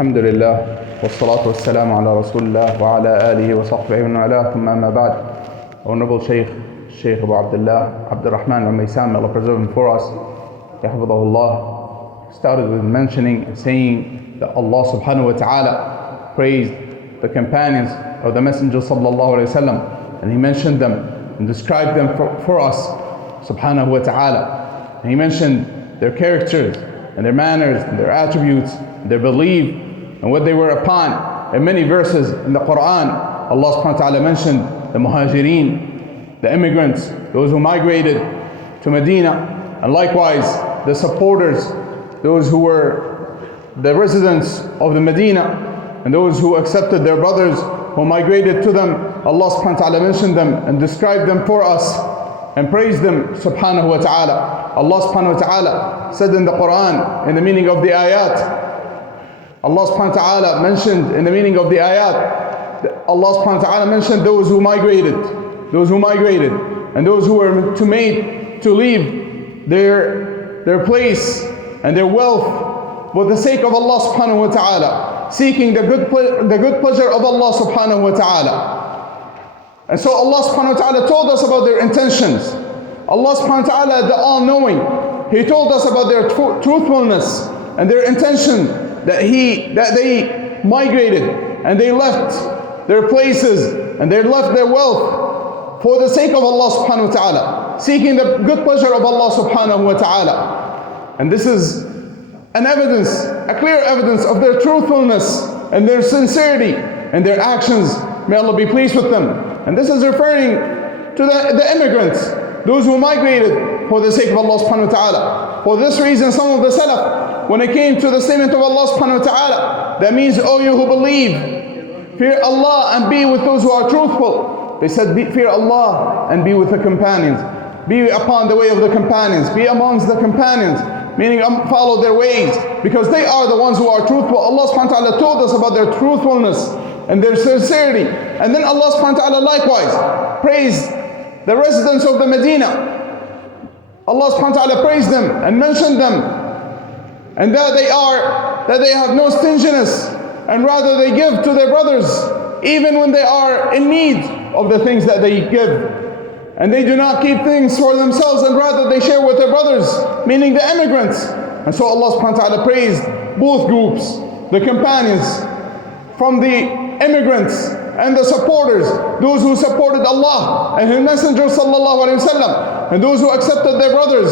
Alhamdulillah, wassalatu wassalamu ala rasulullah wa ala alihi wa sahbihi wa ala thumma amma ba'd. Honorable Sheikh Abdurrahman Al-Omaisan, may Allah preserve him for us, Yahfidahullah, started with mentioning and saying that Allah subhanahu wa ta'ala praised the companions of the Messenger sallallahu alayhi wa sallam, and he mentioned them and described them for us subhanahu wa ta'ala. And he mentioned their characters and their manners and their attributes, and their belief and what they were upon. In many verses in the Quran, Allah subhanahu wa ta'ala mentioned the muhajireen, the immigrants, those who migrated to Medina, and likewise the supporters, those who were the residents of the Medina, and those who accepted their brothers who migrated to them. Allah subhanahu wa ta'ala mentioned them and described them for us and praised them subhanahu wa ta'ala. Allah subhanahu wa ta'ala said in the Quran, in the meaning of the ayat, Allah subhanahu wa ta'ala mentioned in the meaning of the ayat, Allah subhanahu wa ta'ala mentioned those who migrated, and those who were to leave their place and their wealth for the sake of Allah subhanahu wa ta'ala, seeking the good pleasure of Allah subhanahu wa ta'ala. And so Allah subhanahu wa ta'ala told us about their intentions. Allah subhanahu wa ta'ala, the all-knowing, He told us about their truthfulness and their intention, that they migrated and they left their places and they left their wealth for the sake of Allah subhanahu wa ta'ala, seeking the good pleasure of Allah subhanahu wa ta'ala. And this is an evidence, a clear evidence of their truthfulness and their sincerity and their actions. May Allah be pleased with them. And this is referring to the immigrants, those who migrated for the sake of Allah subhanahu wa ta'ala. For this reason, some of the Salaf, when it came to the statement of Allah subhanahu wa ta'ala, that means, "O you who believe, fear Allah and be with those who are truthful." They said, fear Allah and be with the companions. Be upon the way of the companions. Be amongst the companions. Meaning follow their ways, because they are the ones who are truthful. Allah subhanahu wa ta'ala told us about their truthfulness and their sincerity. And then Allah subhanahu wa ta'ala likewise praised the residents of the Medina. Allah subhanahu wa ta'ala praised them and mentioned them, and that they have no stinginess, and rather they give to their brothers even when they are in need of the things that they give. And they do not keep things for themselves, and rather they share with their brothers, meaning the immigrants. And so Allah subhanahu wa ta'ala praised both groups, the companions from the immigrants and the supporters, those who supported Allah and His Messenger sallallahu alaihi wasallam, and those who accepted their brothers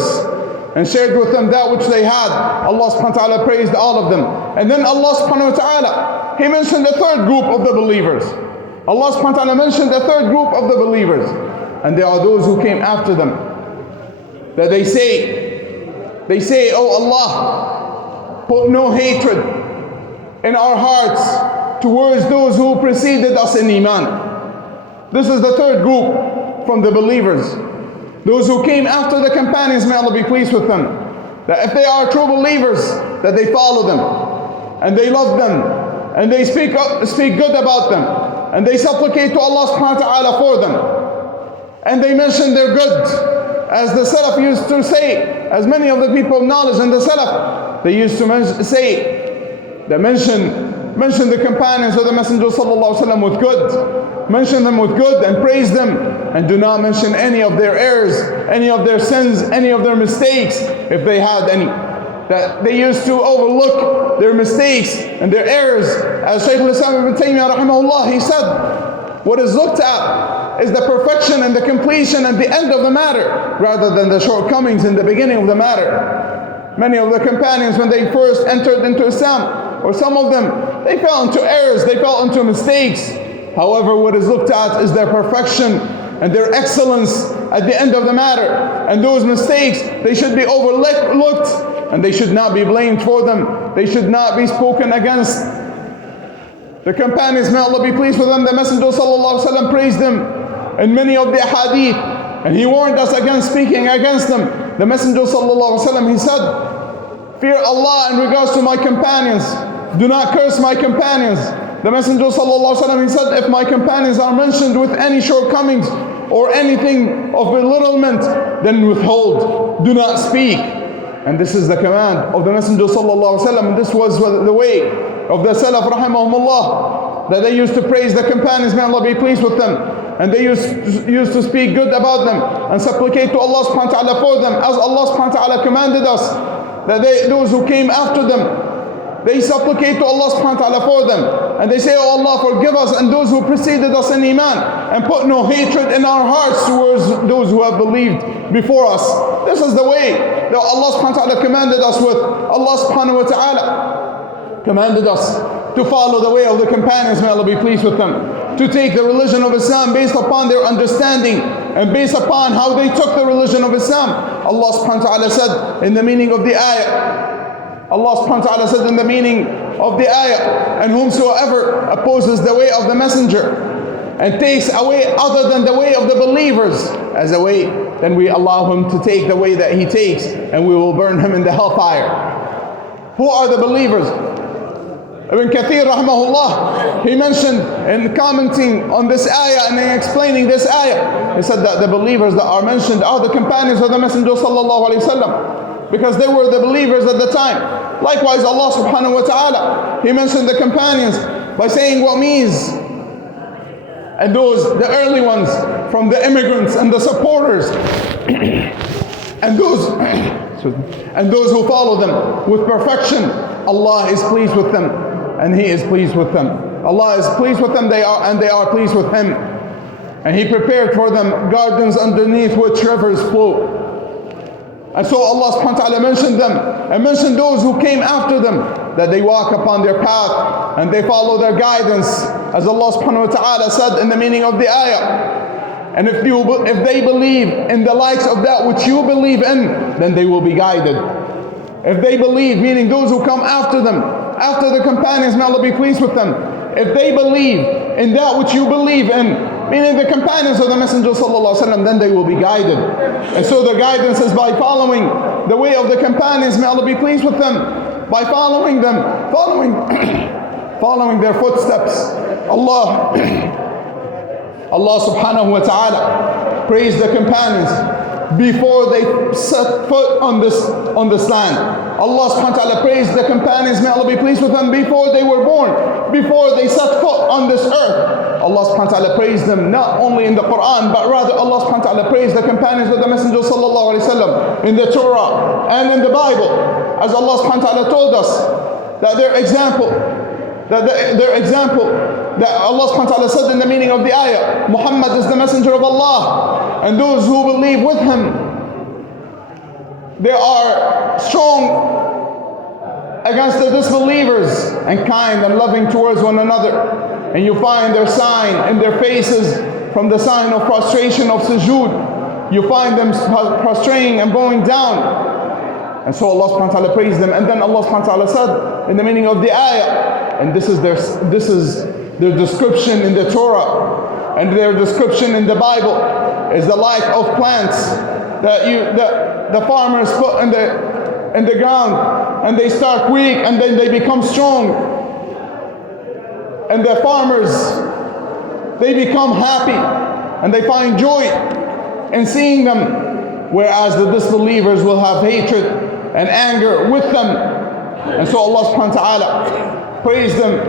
and shared with them that which they had. Allah subhanahu wa ta'ala praised all of them. And then Allah subhanahu wa ta'ala, He mentioned the third group of the believers. Allah subhanahu wa ta'ala mentioned the third group of the believers. And there are those who came after them, that they say, "Oh Allah, put no hatred in our hearts towards those who preceded us in Iman." This is the third group from the believers. Those who came after the companions, may Allah be pleased with them. That if they are true believers, that they follow them, and they love them, and they speak good about them, and they supplicate to Allah subhanahu wa ta'ala for them. And they mention their good, as the Salaf used to say, as many of the people of knowledge in the Salaf, they used to mention the companions of the Messenger sallallahu alaihi wasallam with good, mention them with good and praise them, and do not mention any of their errors, any of their sins, any of their mistakes, if they had any. That they used to overlook their mistakes and their errors. As Sheikh Islam ibn Taymiyyah rahimahullah, he said, what is looked at is the perfection and the completion and the end of the matter, rather than the shortcomings in the beginning of the matter. Many of the companions, when they first entered into Islam, or some of them, they fell into errors, they fell into mistakes. However, what is looked at is their perfection and their excellence at the end of the matter. And those mistakes, they should be overlooked, and they should not be blamed for them. They should not be spoken against. The companions, may Allah be pleased with them, the Messenger sallallahu alaihi wasallam praised them in many of the hadith, and he warned us against speaking against them. The Messenger sallallahu alaihi wasallam, he said, "Fear Allah in regards to my companions. Do not curse my companions." The Messenger sallallahu alaihi wasallam, he said, "If my companions are mentioned with any shortcomings or anything of belittlement, then withhold. Do not speak." And this is the command of the Messenger sallallahu alaihi wasallam. This was the way of the Salaf rahimahumullah, that they used to praise the companions, may Allah be pleased with them. And they used to speak good about them and supplicate to Allah subhanahu wa ta'ala for them, as Allah subhanahu wa ta'ala commanded us, that those who came after them, they supplicate to Allah subhanahu wa ta'ala for them. And they say, oh Allah, forgive us and those who preceded us in Iman, and put no hatred in our hearts towards those who have believed before us. This is the way that Allah subhanahu wa ta'ala commanded us with. Allah subhanahu wa ta'ala commanded us to follow the way of the companions, may Allah be pleased with them, to take the religion of Islam based upon their understanding and based upon how they took the religion of Islam. Allah subhanahu wa ta'ala said in the meaning of the ayah, Allah subhanahu wa ta'ala said in the meaning of the ayah, and whomsoever opposes the way of the messenger and takes away other than the way of the believers as a way, then we allow him to take the way that he takes, and we will burn him in the hellfire. Who are the believers? Ibn Kathir rahmahullah, he mentioned in commenting on this ayah and in explaining this ayah, he said that the believers that are mentioned are the companions of the Messenger sallallahu alaihi wasallam, because they were the believers at the time. Likewise, Allah subhanahu wa ta'ala, He mentioned the companions by saying what means, and the early ones from the immigrants and the supporters, and those who follow them with perfection. Allah is pleased with them, and He is pleased with them. Allah is pleased with them, they are pleased with Him. And He prepared for them gardens underneath which rivers flow. And so Allah subhanahu wa ta'ala mentioned them, and mentioned those who came after them, that they walk upon their path and they follow their guidance, as Allah subhanahu wa ta'ala said in the meaning of the ayah. And if they believe in the likes of that which you believe in, then they will be guided. If they believe, meaning those who come after them, after the companions, may Allah be pleased with them, if they believe in that which you believe in, meaning the companions of the Messenger sallallahu alaihi wasallam, then they will be guided. And so the guidance is by following the way of the companions, may Allah be pleased with them, by following them, following their footsteps. Allah subhanahu wa ta'ala praised the companions before they set foot on this land. Allah subhanahu wa ta'ala praised the companions, may Allah be pleased with them, before they were born, before they set foot on this earth. Allah subhanahu wa ta'ala praised them not only in the Quran, but rather Allah subhanahu wa ta'ala praised the companions of the Messenger sallallahu alaihi wasallam in the Torah and in the Bible, as Allah subhanahu wa ta'ala told us that their example, that Allah subhanahu wa ta'ala said in the meaning of the ayah, Muhammad is the messenger of Allah, and those who believe with him, they are strong against the disbelievers and kind and loving towards one another. And you find their sign in their faces from the sign of prostration of sujood. You find them prostrating and bowing down. And so Allah subhanahu wa ta'ala praised them. And then Allah subhanahu wa ta'ala said in the meaning of the ayah, and this is their description in the Torah, and their description in the Bible is the like of plants that the farmers put in the ground, and they start weak and then they become strong. And the farmers, they become happy and they find joy in seeing them, whereas the disbelievers will have hatred and anger with them. And so Allah subhanahu wa ta'ala praised them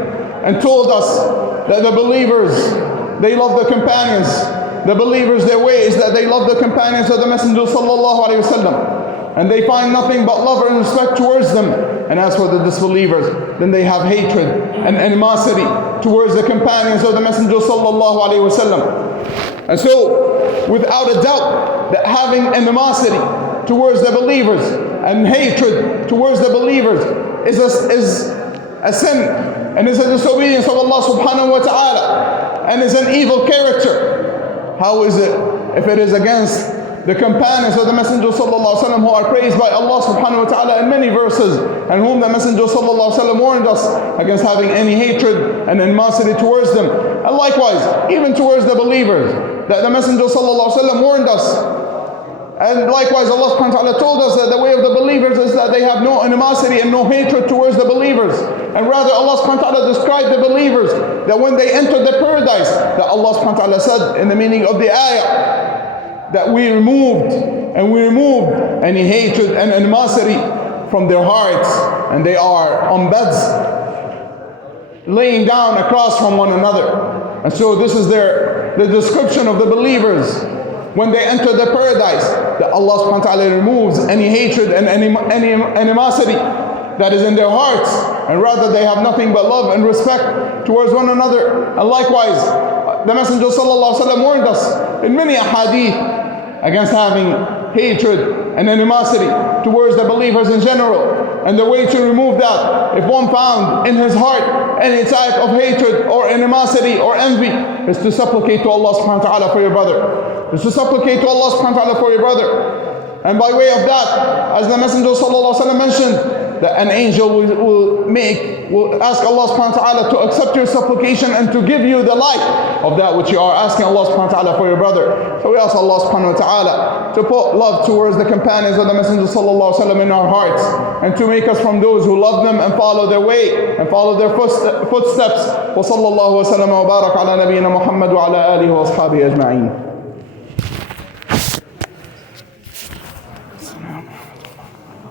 and told us that the believers, they love the companions. The believers, their way is that they love the companions of the Messenger sallallahu alaihi wasallam, and they find nothing but love and respect towards them. And as for the disbelievers, then they have hatred and animosity towards the companions of the Messenger sallallahu alaihi wasallam. And so, without a doubt, that having animosity towards the believers and hatred towards the believers is a sin, and is a disobedience of Allah subhanahu wa ta'ala, and is an evil character. How is it if it is against the companions of the Messenger sallallahu alaihi wasallam, who are praised by Allah subhanahu wa ta'ala in many verses, and whom the Messenger sallallahu alaihi wasallam warned us against having any hatred and animosity towards them? And likewise, even towards the believers, that the Messenger sallallahu alaihi wasallam warned us. And likewise, Allah subhanahu wa ta'ala told us that the way of the believers is that they have no animosity and no hatred towards the believers. And rather, Allah subhanahu wa ta'ala described the believers, that when they entered the paradise, that Allah subhanahu wa ta'ala said in the meaning of the ayah, that we removed any hatred and animosity from their hearts, and they are on beds. laying down across from one another. And so this is the description of the believers when they enter the paradise, that Allah subhanahu wa ta'ala removes any hatred and any animosity that is in their hearts, and rather they have nothing but love and respect towards one another. And likewise, the Messenger sallallahu alaihi wasallam warned us in many ahadith against having hatred and animosity towards the believers in general. And the way to remove that, if one found in his heart any type of hatred or animosity or envy, is to supplicate to Allah subhanahu wa ta'ala for your brother. Is to supplicate to Allah subhanahu wa ta'ala for your brother. And by way of that, as the Messenger sallallahu alaihi wasallam mentioned, that an angel will ask Allah subhanahu wa ta'ala to accept your supplication and to give you the like of that which you are asking Allah subhanahu wa ta'ala for your brother. So we ask Allah subhanahu wa ta'ala to put love towards the companions of the Messenger sallallahu alaihi wasallam in our hearts, and to make us from those who love them and follow their way and follow their footsteps. Wa sallallahu wa sallam wa barak ala nabiyyina Muhammad wa ala alihi wa ashabihi ajma'in.